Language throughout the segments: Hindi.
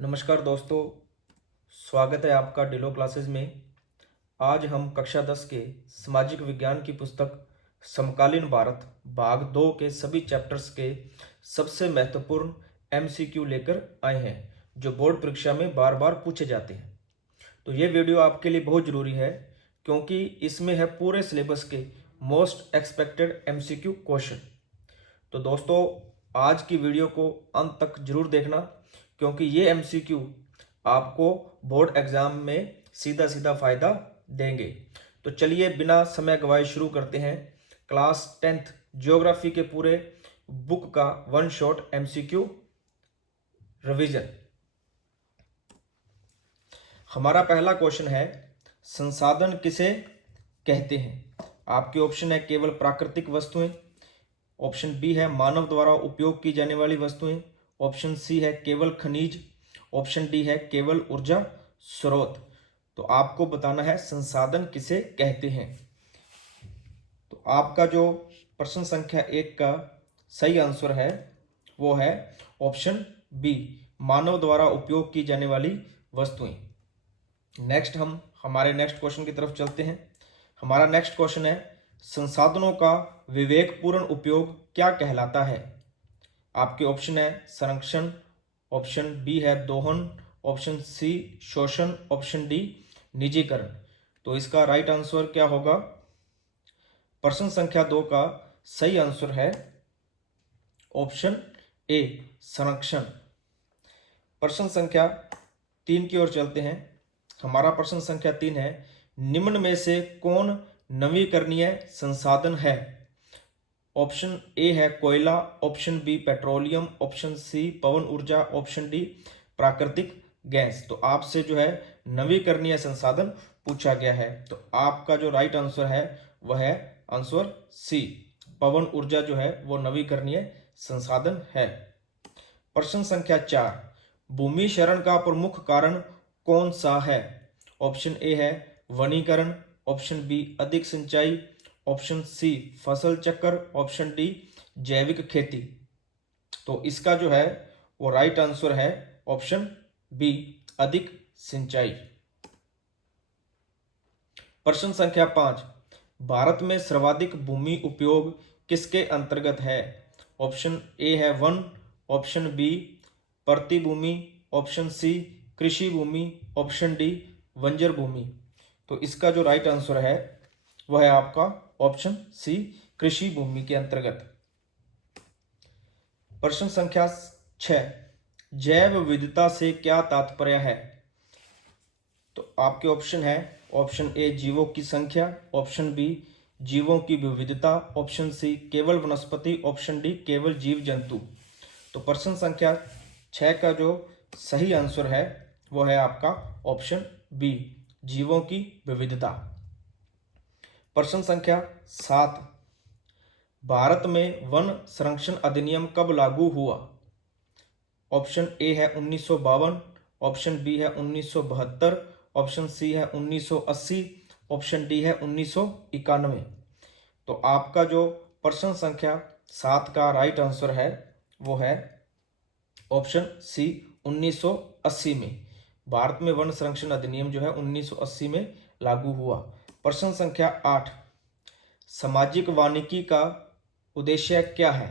नमस्कार दोस्तों, स्वागत है आपका डिलो क्लासेस में। आज हम कक्षा 10 के सामाजिक विज्ञान की पुस्तक समकालीन भारत भाग 2 के सभी चैप्टर्स के सबसे महत्वपूर्ण एमसीक्यू लेकर आए हैं जो बोर्ड परीक्षा में बार बार पूछे जाते हैं। तो ये वीडियो आपके लिए बहुत ज़रूरी है क्योंकि इसमें है पूरे सिलेबस के मोस्ट एक्सपेक्टेड एमसीक्यू क्वेश्चन। तो दोस्तों, आज की वीडियो को अंत तक जरूर देखना क्योंकि ये एमसीक्यू आपको बोर्ड एग्जाम में सीधा सीधा फायदा देंगे। तो चलिए बिना समय गवाए शुरू करते हैं क्लास 10th ज्योग्राफी के पूरे बुक का वन शॉट एमसीक्यू रिवीजन। हमारा पहला क्वेश्चन है, संसाधन किसे कहते हैं? आपके ऑप्शन है केवल प्राकृतिक वस्तुएं, ऑप्शन बी है मानव द्वारा उपयोग की जाने वाली वस्तुएं, ऑप्शन सी है केवल खनिज, ऑप्शन डी है केवल ऊर्जा स्रोत। तो आपको बताना है संसाधन किसे कहते हैं। तो आपका जो प्रश्न संख्या 1 का सही आंसर है वो है ऑप्शन बी, मानव द्वारा उपयोग की जाने वाली वस्तुएं। नेक्स्ट हम हमारे नेक्स्ट क्वेश्चन की तरफ चलते हैं। हमारा नेक्स्ट क्वेश्चन है, संसाधनों का विवेकपूर्ण उपयोग क्या कहलाता है? आपके ऑप्शन है संरक्षण, ऑप्शन बी है दोहन, ऑप्शन सी शोषण, ऑप्शन डी निजीकरण। तो इसका राइट आंसर क्या होगा? प्रश्न संख्या 2 का सही आंसर है ऑप्शन ए, संरक्षण। प्रश्न संख्या 3 की ओर चलते हैं। हमारा प्रश्न संख्या 3 है, निम्न में से कौन नवीकरणीय संसाधन है? ऑप्शन ए है कोयला, option B petroleum, option C पवन ऊर्जा, ऑप्शन डी प्राकृतिक गैस। तो आपसे जो है नवीकरणीय संसाधन पूछा गया है। तो आपका जो राइट आंसर है वह है आंसर सी, पवन ऊर्जा जो है वो नवीकरणीय संसाधन है। प्रश्न संख्या 4, भूमि क्षरण का प्रमुख कारण कौन सा है? ऑप्शन ए है वनीकरण, ऑप्शन बी अधिक सिंचाई, ऑप्शन सी फसल चक्र, ऑप्शन डी जैविक खेती। तो इसका जो है वो राइट आंसर है ऑप्शन बी, अधिक सिंचाई। प्रश्न संख्या 5, भारत में सर्वाधिक भूमि उपयोग किसके अंतर्गत है? ऑप्शन ए है वन, ऑप्शन बी प्रतिभूमि, ऑप्शन सी कृषि भूमि, ऑप्शन डी बंजर भूमि। तो इसका जो राइट आंसर है वह है आपका ऑप्शन सी, कृषि भूमि के अंतर्गत। प्रश्न संख्या 6, जैव विविधता से क्या तात्पर्य है? तो आपके ऑप्शन है ऑप्शन ए जीवों की संख्या, ऑप्शन बी जीवों की विविधता, ऑप्शन सी केवल वनस्पति, ऑप्शन डी केवल जीव जंतु। तो प्रश्न संख्या 6 का जो सही आंसर है वो है आपका ऑप्शन बी, जीवों की विविधता। प्रश्न संख्या 7, भारत में वन संरक्षण अधिनियम कब लागू हुआ? ऑप्शन ए है 1952, ऑप्शन बी है 1972, ऑप्शन सी है 1980, ऑप्शन डी है 1991। तो आपका जो प्रश्न संख्या 7 का राइट आंसर है वो है ऑप्शन सी, 1980 में। भारत में वन संरक्षण अधिनियम जो है 1980 में लागू हुआ। प्रश्न संख्या 8, सामाजिक वानिकी का उद्देश्य क्या है?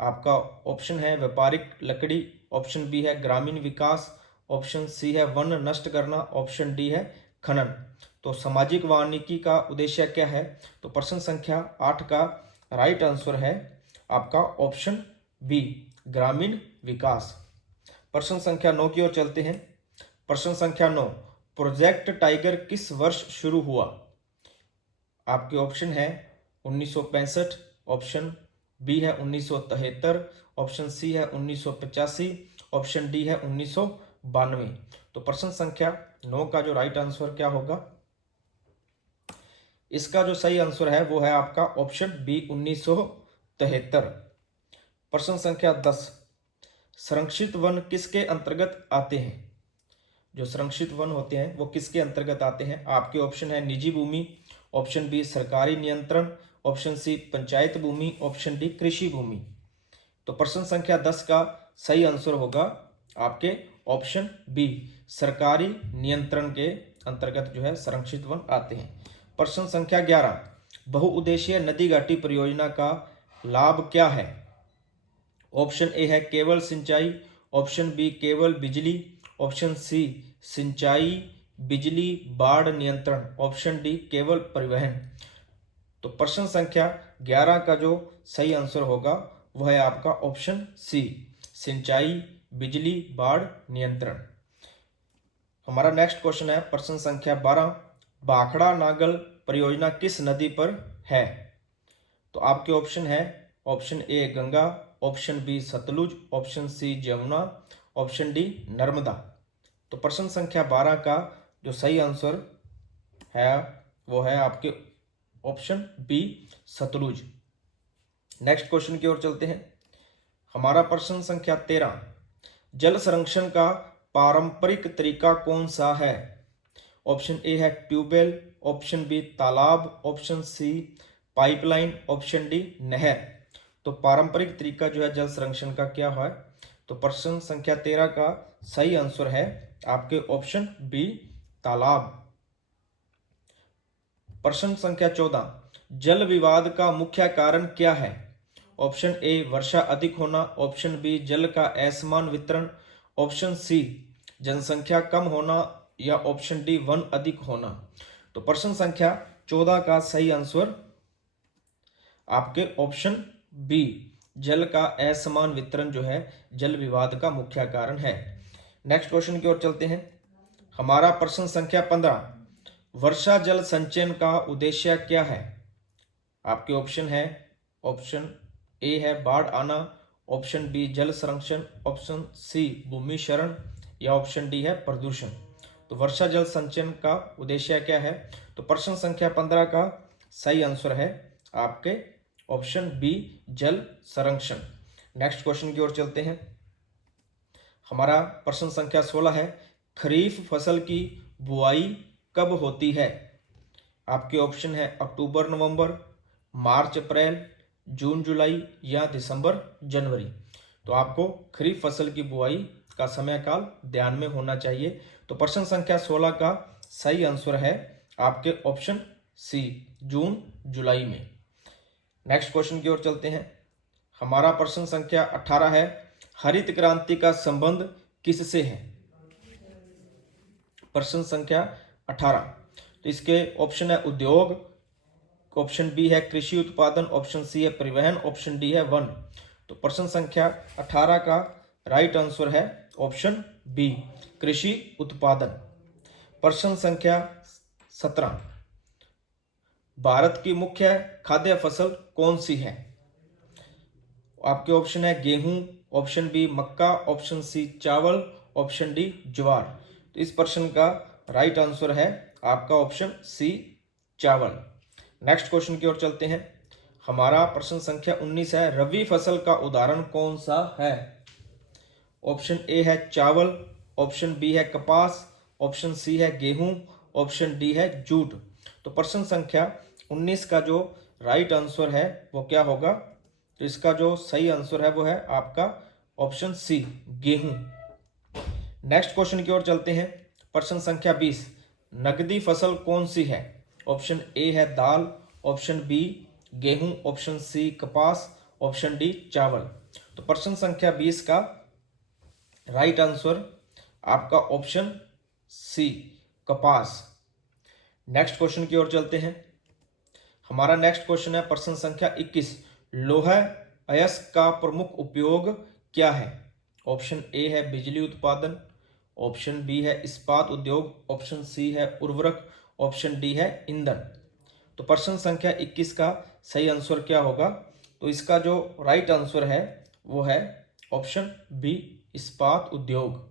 आपका ऑप्शन है व्यापारिक लकड़ी, ऑप्शन बी है ग्रामीण विकास, ऑप्शन सी है वन नष्ट करना, ऑप्शन डी है खनन। तो सामाजिक वानिकी का उद्देश्य क्या है? तो प्रश्न संख्या 8 का राइट आंसर है आपका ऑप्शन बी, ग्रामीण विकास। प्रश्न संख्या 9 की ओर चलते हैं। प्रश्न संख्या 9, प्रोजेक्ट टाइगर किस वर्ष शुरू हुआ? आपके ऑप्शन है 1965, ऑप्शन बी है 1973, ऑप्शन सी है 1985, ऑप्शन डी है 1992। तो प्रश्न संख्या 9 का जो राइट आंसर क्या होगा? इसका जो सही आंसर है वो है आपका ऑप्शन बी, 1973। प्रश्न संख्या 10, संरक्षित वन किसके अंतर्गत आते हैं? जो संरक्षित वन होते हैं वो किसके अंतर्गत आते हैं? आपके ऑप्शन है निजी भूमि, ऑप्शन बी सरकारी नियंत्रण, ऑप्शन सी पंचायत भूमि, ऑप्शन डी कृषि भूमि। तो प्रश्न संख्या 10 का सही आंसर होगा आपके ऑप्शन बी सरकारी नियंत्रण के अंतर्गत जो है संरक्षित वन आते हैं। प्रश्न संख्या 11, बहुउद्देशीय नदी घाटी परियोजना का लाभ क्या है? ऑप्शन ए है केवल सिंचाई, ऑप्शन बी केवल बिजली, ऑप्शन सी सिंचाई बिजली बाढ़ नियंत्रण, ऑप्शन डी केवल परिवहन। तो प्रश्न संख्या 11 का जो सही आंसर होगा वह है आपका ऑप्शन सी सिंचाई बिजली बाढ़ नियंत्रण। हमारा नेक्स्ट क्वेश्चन है प्रश्न संख्या 12, भाखड़ा नागल परियोजना किस नदी पर है? तो आपके ऑप्शन है option A Ganga, option B Sutlej, option C Jamuna, option D Narmada. तो प्रश्न संख्या 12 का जो सही आंसर है वो है आपके option B Sutlej. Next question की ओर चलते हैं। हमारा प्रश्न संख्या 13, जल संरक्षण का पारंपरिक तरीका कौन सा है? ऑप्शन ए है ट्यूबवेल, ऑप्शन बी तालाब, option C pipeline, option D नहर। तो पारंपरिक तरीका जो है जल संरक्षण का क्या है? तो प्रश्न संख्या 13 का सही आंसर है आपके ऑप्शन बी तालाब। प्रश्न संख्या 14, जल विवाद का मुख्य कारण क्या है? ऑप्शन ए वर्षा अधिक होना, ऑप्शन बी जल का असमान वितरण, ऑप्शन सी जनसंख्या कम होना या ऑप्शन डी वन अधिक होना। तो प्रश्न संख्या 14 का सही आंसर आपके ऑप्शन बी जल का असमान वितरण जो है जल विवाद का मुख्य कारण है। नेक्स्ट क्वेश्चन की ओर चलते हैं। हमारा प्रश्न संख्या 15, वर्षा जल संचयन का उद्देश्य क्या है? आपके ऑप्शन है ऑप्शन ए है बाढ़ आना, ऑप्शन बी जल संरक्षण, ऑप्शन सी भूमि क्षरण या ऑप्शन डी है प्रदूषण। तो वर्षा जल संचयन का उद्देश्य क्या है? तो प्रश्न संख्या 15 का सही आंसर है आपके ऑप्शन बी जल संरक्षण। नेक्स्ट क्वेश्चन की ओर चलते हैं। हमारा प्रश्न संख्या 16 है, खरीफ फसल की बुआई कब होती है? आपके ऑप्शन है अक्टूबर नवंबर, मार्च अप्रैल, जून जुलाई या दिसंबर जनवरी। तो आपको खरीफ फसल की बुआई का समय काल ध्यान में होना चाहिए। तो प्रश्न संख्या 16 का सही आंसर है आपके ऑप्शन सी जून जुलाई में। नेक्स्ट क्वेश्चन की ओर चलते हैं। हमारा प्रश्न संख्या 18 है, हरित क्रांति का संबंध किससे है? प्रश्न संख्या 18, तो इसके ऑप्शन है उद्योग, ऑप्शन बी है कृषि उत्पादन, ऑप्शन सी है परिवहन, ऑप्शन डी है वन। तो प्रश्न संख्या 18 का राइट आंसर है ऑप्शन बी कृषि उत्पादन। प्रश्न संख्या 17, भारत की मुख्य खाद्य फसल कौन सी है? आपके ऑप्शन है गेहूं, ऑप्शन बी मक्का, ऑप्शन सी चावल, ऑप्शन डी ज्वार। तो इस प्रश्न का राइट आंसर है आपका ऑप्शन सी चावल। नेक्स्ट क्वेश्चन की ओर चलते हैं। हमारा प्रश्न संख्या 19 है, रबी फसल का उदाहरण कौन सा है? ऑप्शन ए है चावल, ऑप्शन बी है कपास, ऑप्शन सी है गेहूं, ऑप्शन डी है जूट। तो प्रश्न संख्या 19 का जो राइट आंसर है वो क्या होगा? तो इसका जो सही आंसर है वो है आपका ऑप्शन सी गेहूं। नेक्स्ट क्वेश्चन की ओर चलते हैं। प्रश्न संख्या 20, नकदी फसल कौन सी है? ऑप्शन ए है दाल, ऑप्शन बी गेहूं, ऑप्शन सी कपास, ऑप्शन डी चावल। तो प्रश्न संख्या 20 का राइट आंसर आपका ऑप्शन सी कपास। नेक्स्ट क्वेश्चन की ओर चलते हैं। हमारा नेक्स्ट क्वेश्चन है प्रश्न संख्या 21, लौह अयस्क का प्रमुख उपयोग क्या है? ऑप्शन ए है बिजली उत्पादन, ऑप्शन बी है इस्पात उद्योग, ऑप्शन सी है उर्वरक, ऑप्शन डी है ईंधन। तो प्रश्न संख्या 21 का सही आंसर क्या होगा? तो इसका जो राइट आंसर है वो है ऑप्शन बी इस्पात उद्योग।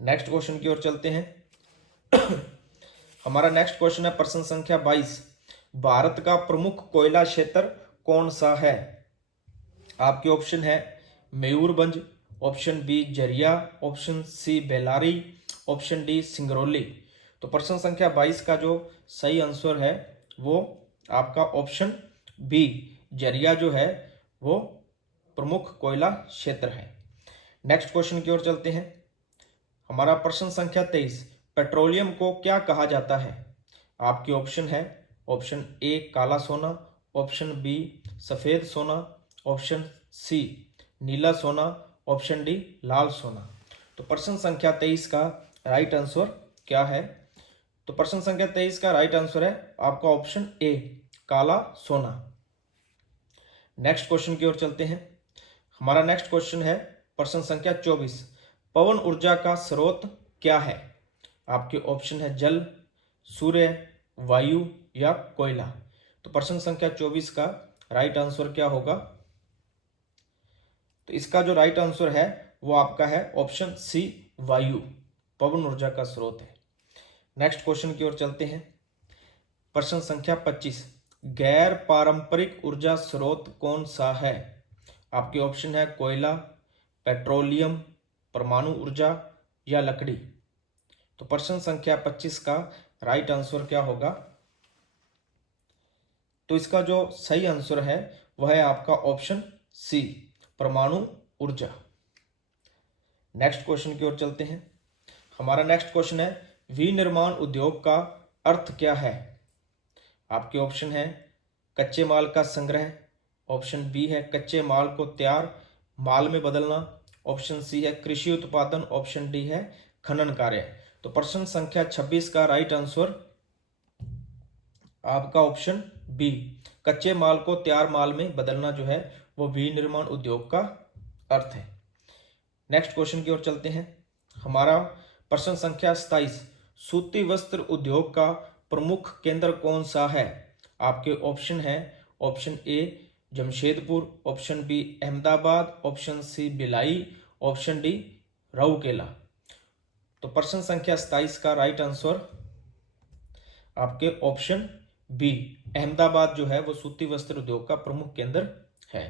नेक्स्ट क्वेश्चन की ओर चलते हैं। हमारा नेक्स्ट क्वेश्चन है प्रश्न संख्या 22, भारत का प्रमुख कोयला क्षेत्र कौन सा है? आपके ऑप्शन है Mayurbhanj, option B Jharia, option C Bellary, option D Singrauli. तो प्रश्न संख्या 22 का जो सही आंसर है वो आपका ऑप्शन बी जरिया जो है वो प्रमुख कोयला क्षेत्र है। नेक्स्ट क्वेश्चन की ओर चलते हैं। हमारा प्रश्न संख्या 23, पेट्रोलियम को क्या कहा जाता है? आपके ऑप्शन है, ऑप्शन ए काला सोना, ऑप्शन बी सफेद सोना, ऑप्शन सी नीला सोना, ऑप्शन डी लाल सोना। तो प्रश्न संख्या 23 का राइट आंसर क्या है? तो प्रश्न संख्या 23 का राइट आंसर है आपका ऑप्शन ए काला सोना। नेक्स्ट क्वेश्चन की ओर चलते हैं। हमारा नेक्स्ट क्वेश्चन है प्रश्न संख्या 24, पवन ऊर्जा का स्रोत क्या है? आपके ऑप्शन है जल, सूर्य, वायु या कोयला। तो प्रश्न संख्या 24 का राइट आंसर क्या होगा? तो इसका जो राइट आंसर है वो आपका है ऑप्शन सी वायु, पवन ऊर्जा का स्रोत है। नेक्स्ट क्वेश्चन की ओर चलते हैं। प्रश्न संख्या 25, गैर पारंपरिक ऊर्जा स्रोत कौन सा है? आपके ऑप्शन है कोयला, पेट्रोलियम, परमाणु ऊर्जा या लकड़ी। तो प्रश्न संख्या 25 का राइट आंसर क्या होगा? तो इसका जो सही आंसर है वह है आपका ऑप्शन सी परमाणु ऊर्जा। नेक्स्ट क्वेश्चन की ओर चलते हैं। हमारा नेक्स्ट क्वेश्चन है, विनिर्माण उद्योग का अर्थ क्या है? आपके ऑप्शन है कच्चे माल का संग्रह, ऑप्शन बी है कच्चे माल को तैयार माल में बदलना, ऑप्शन सी है कृषि उत्पादन, ऑप्शन डी है खनन कार्य। तो प्रश्न संख्या 26 का राइट आंसर आपका ऑप्शन बी कच्चे माल को तैयार माल में बदलना जो है वो विनिर्माण उद्योग का अर्थ है। नेक्स्ट क्वेश्चन की ओर चलते हैं। हमारा प्रश्न संख्या 27, सूती वस्त्र उद्योग का प्रमुख केंद्र कौन सा है? आपके ऑप्शन है, option A Jamshedpur, option B Ahmedabad, option C Bhilai, option D Rourkela. तो प्रश्न संख्या 27 का राइट आंसर आपके ऑप्शन बी अहमदाबाद जो है वो सूती वस्त्र उद्योग का प्रमुख केंद्र है।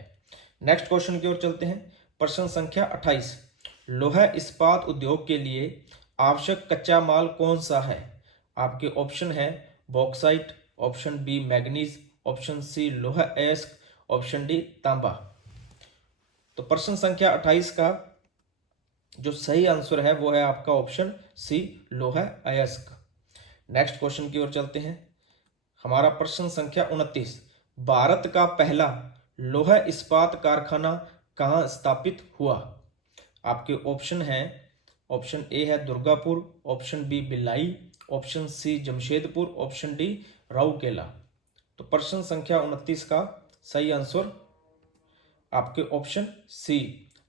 नेक्स्ट क्वेश्चन की ओर चलते हैं। प्रश्न संख्या 28, लोहा इस्पात उद्योग के लिए आवश्यक कच्चा माल कौन सा है? आपके ऑप्शन है bauxite, option B manganese, option C लोहा अयस्क, ऑप्शन डी तांबा। तो प्रश्न संख्या 28 का जो सही आंसर है वो है आपका ऑप्शन सी लोहा अयस्क। नेक्स्ट क्वेश्चन की ओर चलते हैं। हमारा प्रश्न संख्या 29, भारत का पहला लोहा इस्पात कारखाना कहाँ स्थापित हुआ? आपके ऑप्शन है, ऑप्शन ए है Durgapur, option B Bhilai, option C Jamshedpur, option D Rourkela. तो प्रश्न संख्या 29 का सही आंसर आपके ऑप्शन सी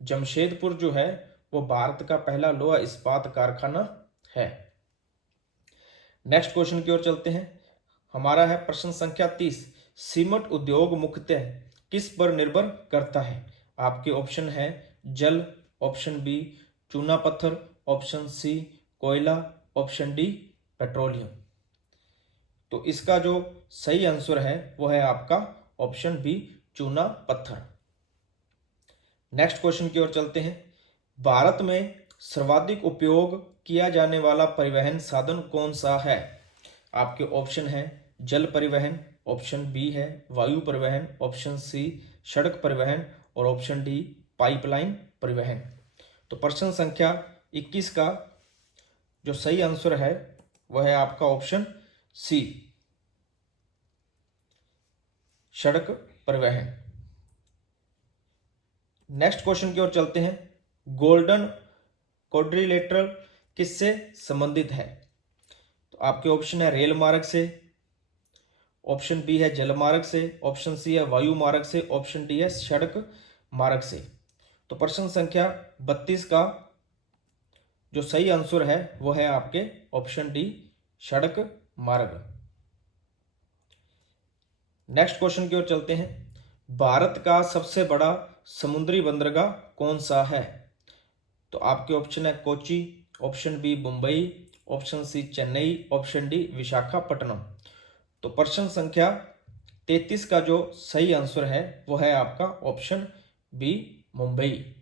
जमशेदपुर जो है वो भारत का पहला लोहा इस्पात कारखाना है। नेक्स्ट क्वेश्चन की ओर चलते हैं। हमारा है प्रश्न संख्या 30, सीमेंट उद्योग मुख्यतः किस पर निर्भर करता है? आपके ऑप्शन है जल, ऑप्शन बी चूना पत्थर, ऑप्शन सी कोयला, ऑप्शन डी पेट्रोलियम। तो इसका जो सही आंसर है वो है आपका ऑप्शन बी चूना पत्थर। नेक्स्ट क्वेश्चन की ओर चलते हैं। भारत में सर्वाधिक उपयोग किया जाने वाला परिवहन साधन कौन सा है? आपके ऑप्शन है जल परिवहन, ऑप्शन बी है वायु परिवहन, ऑप्शन सी सड़क परिवहन और ऑप्शन डी पाइपलाइन परिवहन। तो प्रश्न संख्या 21 का जो सही आंसर है वह है आपका ऑप्शन सी सड़क परिवहन। नेक्स्ट क्वेश्चन की ओर चलते हैं। गोल्डन क्वाड्रिलेटरल किससे संबंधित है? तो आपके ऑप्शन है रेल मार्ग से, ऑप्शन बी है जल मार्ग से, ऑप्शन सी है वायु मार्ग से, ऑप्शन डी है सड़क मार्ग से। तो प्रश्न संख्या 32 का जो सही आंसर है वो है आपके ऑप्शन डी सड़क मार्ग। नेक्स्ट क्वेश्चन की ओर चलते हैं। भारत का सबसे बड़ा समुद्री बंदरगाह कौन सा है? तो आपके ऑप्शन है Kochi, option B Mumbai, option C Chennai, option D Visakhapatnam. तो प्रश्न संख्या 33 का जो सही आंसर है वो है आपका option B Mumbai.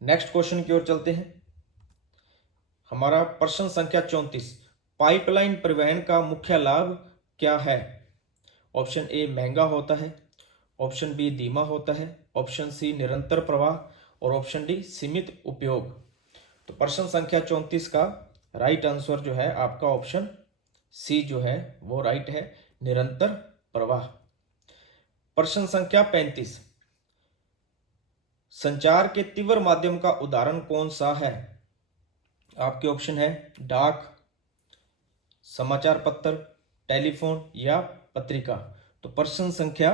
Next question की ओर चलते हैं। हमारा प्रश्न संख्या 34, पाइपलाइन परिवहन का मुख्य लाभ क्या है? ऑप्शन ए महंगा होता है, ऑप्शन बी धीमा होता है, ऑप्शन सी निरंतर प्रवाह, और ऑप्शन डी सीमित उपयोग। तो प्रश्न संख्या 34 का राइट आंसर जो है आपका ऑप्शन सी जो है वो राइट है, निरंतर प्रवाह। प्रश्न संख्या 35, संचार के तीव्र माध्यम का उदाहरण कौन सा है? आपके ऑप्शन है डाक, समाचार पत्र, टेलीफोन या पत्रिका। तो प्रश्न संख्या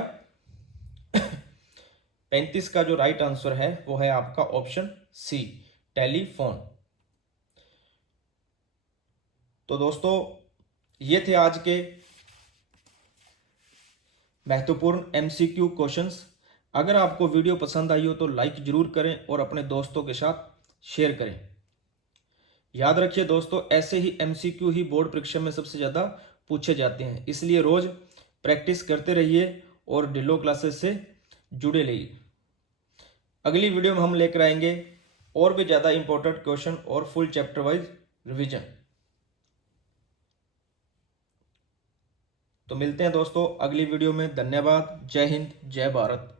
35 का जो राइट आंसर है वो है आपका ऑप्शन सी, टेलीफोन। तो दोस्तों ये थे आज के महत्वपूर्ण एमसीक्यू क्वेश्चंस। अगर आपको वीडियो पसंद आई हो तो लाइक जरूर करें और अपने दोस्तों के साथ शेयर करें। याद रखिए दोस्तों, ऐसे ही एमसीक्यू ही बोर्ड परीक्षा में सबसे ज़्यादा पूछे जाते हैं, इसलिए रोज प्रैक्टिस करते रहिए और डिलो क्लासेस से जुड़े रहिए। अगली वीडियो में हम लेकर आएंगे और भी ज़्यादा इंपॉर्टेंट क्वेश्चन और फुल चैप्टर वाइज रिवीजन। तो मिलते हैं दोस्तों अगली वीडियो में। धन्यवाद। जय हिंद, जय भारत।